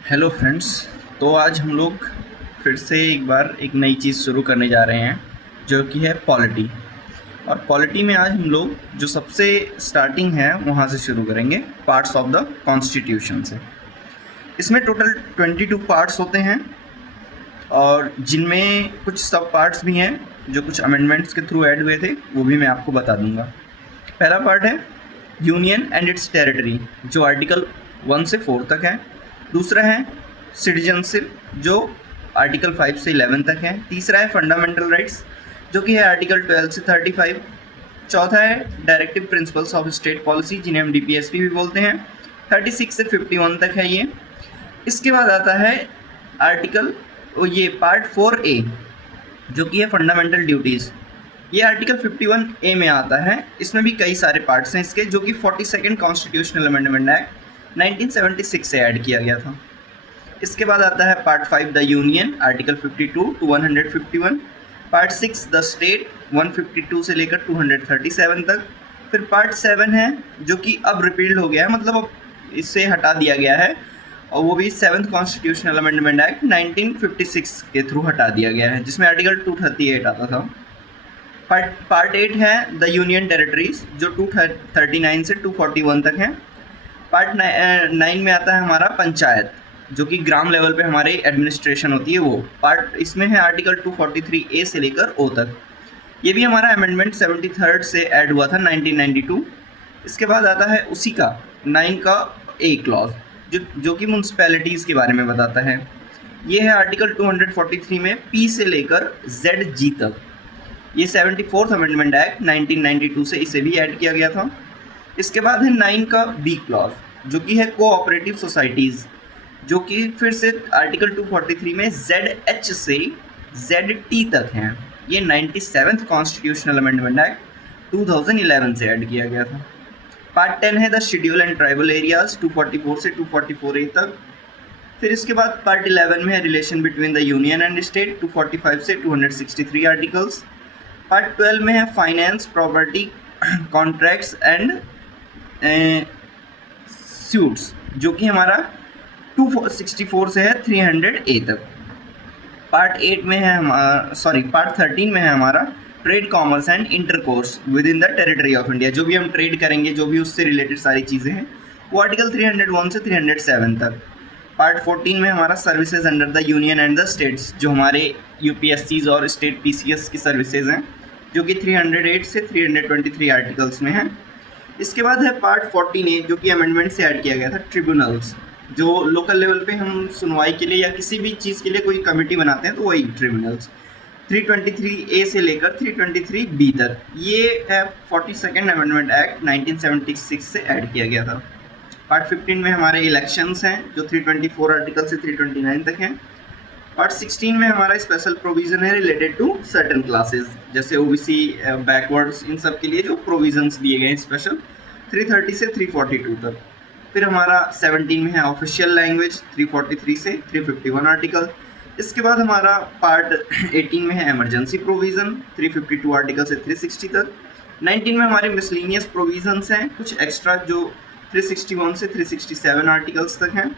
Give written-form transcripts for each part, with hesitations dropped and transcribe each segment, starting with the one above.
Hello friends. तो आज हम लोग फिर से एक बार एक नई चीज़ शुरू करने जा रहे हैं जो कि है पॉलिटी। और पॉलिटी में आज हम लोग जो सबसे स्टार्टिंग है वहाँ से शुरू करेंगे, पार्ट्स ऑफ द कॉन्स्टिट्यूशन से। इसमें टोटल 22 पार्ट्स होते हैं और जिनमें कुछ सब पार्ट्स भी हैं जो कुछ अमेंडमेंट्स के थ्रू ऐड हुए थे, वो भी मैं आपको बता दूंगा। पहला पार्ट है यूनियन एंड इट्स टेरिटरी, जो आर्टिकल 1 से 4 तक है। दूसरा है सिटीजनशिप, जो आर्टिकल 5 से 11 तक है। तीसरा है फंडामेंटल राइट्स, जो कि है आर्टिकल 12 से 35। चौथा है directive principles of state policy, जिन्हें हम डीपीएसपी भी बोलते हैं, 36 से 51 तक है ये। इसके बाद आता है आर्टिकल ये पार्ट 4A, जो कि है फंडामेंटल ड्यूटीज़। ये आर्टिकल 51A में आता है। इसमें भी कई सारे पार्ट्स हैं इसके, जो कि 42nd कॉन्स्टिट्यूशनल अमेंडमेंट एक्ट 1976 से ऐड किया गया था। इसके बाद आता है part 5 the union, article 52 to 151। Part 6 the state, 152 से लेकर 237 तक। फिर पार्ट 7 है जो कि अब रिपील्ड हो गया है, मतलब अब इससे हटा दिया गया है, और वो भी 7th कॉन्स्टिट्यूशनल अमेंडमेंट एक्ट 1956 के थ्रू हटा दिया गया है, जिसमें आर्टिकल 238 आता था। पार्ट 8 है द यूनियन टेरिटरीज, जो 239 से 241 तक है। पार्ट 9 में आता है हमारा पंचायत, जो कि ग्राम लेवल पे हमारे एडमिनिस्ट्रेशन होती है वो पार्ट। इसमें है आर्टिकल 243A से लेकर O तक। ये भी हमारा अमेंडमेंट 73rd से ऐड हुआ था 1992। इसके बाद आता है उसी का 9 का A क्लॉज, जो कि म्यूनसिपैलिटीज़ के बारे में बताता है। ये है आर्टिकल 243 में P से लेकर ZG तक। ये 74th अमेंडमेंट एक्ट 1992 से इसे भी ऐड किया गया था। इसके बाद है 9 का B क्लॉज, जो कि है कोऑपरेटिव सोसाइटीज़, जो कि फिर से आर्टिकल 243 में ZH से ZT तक हैं। ये 97th कॉन्स्टिट्यूशनल अमेंडमेंट एक्ट 2011 से ऐड किया गया था। पार्ट 10 है the schedule and tribal areas, 244 से 244A तक। फिर इसके बाद पार्ट 11 में है relation between the union and state, 245 से 263 आर्टिकल्स। पार्ट 12 में है finance, property, contracts and suits, जो कि हमारा 264 से है 300A तक। पार्ट 8 में है पार्ट 13 में है हमारा trade, commerce and intercourse with in the territory of India. जो भी हम ट्रेड करेंगे, जो भी उससे रिलेटेड सारी चीज़ें हैं, वो आर्टिकल 301 से 307 तक। पार्ट 14 में हमारा services under the union and the states, जो हमारे यूपीएससीज और स्टेट पीसीएस की सर्विसेज हैं, जो कि 308 से 323 आर्टिकल्स में है। इसके बाद है पार्ट 14A, जो कि अमेंडमेंट से ऐड किया गया था, ट्रिब्यूनल्स, जो लोकल लेवल पे हम सुनवाई के लिए या किसी भी चीज़ के लिए कोई कमेटी बनाते हैं, तो वही ट्रिब्यूनल्स। 323A से लेकर 323B तक। ये है 42nd अमेंडमेंट एक्ट 1976 से ऐड किया गया था। पार्ट 15 में हमारे इलेक्शंस हैं, जो 324 आर्टिकल से 329 तक हैं। पार्ट 16 में हमारा स्पेशल प्रोविज़न है रिलेटेड टू सर्टन क्लासेस, जैसे ओबीसी, बैकवर्ड्स, इन सब के लिए जो प्रोविजंस दिए गए हैं स्पेशल, 330 से 342 तक। फिर हमारा 17 में है ऑफिशियल लैंग्वेज, 343 से 351 आर्टिकल। इसके बाद हमारा पार्ट 18 में है इमरजेंसी प्रोविज़न, 352 आर्टिकल से 360 तक। 19 में हमारे मिसलिनियस प्रोविजंस हैं कुछ एक्स्ट्रा, जो 361 से 367 आर्टिकल्स तक हैं।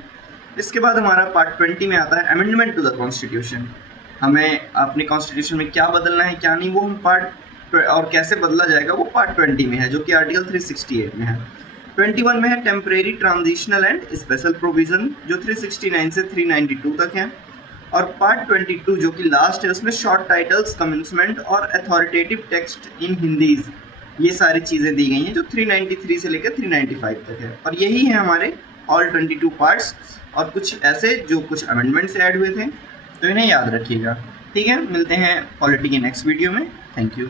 इसके बाद हमारा पार्ट 20 में आता है अमेंडमेंट टू द कॉन्स्टिट्यूशन। हमें अपने कॉन्स्टिट्यूशन में क्या बदलना है क्या नहीं, वो हम पार्ट और कैसे बदला जाएगा, वो पार्ट 20 में है, जो कि आर्टिकल 368 में है। 21 में है temporary, transitional and special provision, जो 369 से 392 तक है। और पार्ट 22 जो कि लास्ट है, उसमें शॉर्ट टाइटल्स, कमेंसमेंट और अथॉरिटेटिव टेक्स्ट इन हिंदीज, ये सारी चीज़ें दी गई हैं, जो 393 से लेकर 395 तक है। और यही है हमारे ऑल 22 पार्ट्स, और कुछ ऐसे जो कुछ अमेंडमेंट से ऐड हुए थे, तो इन्हें याद रखिएगा। ठीक है, मिलते हैं पॉलिटी के नेक्स्ट वीडियो में। Thank you.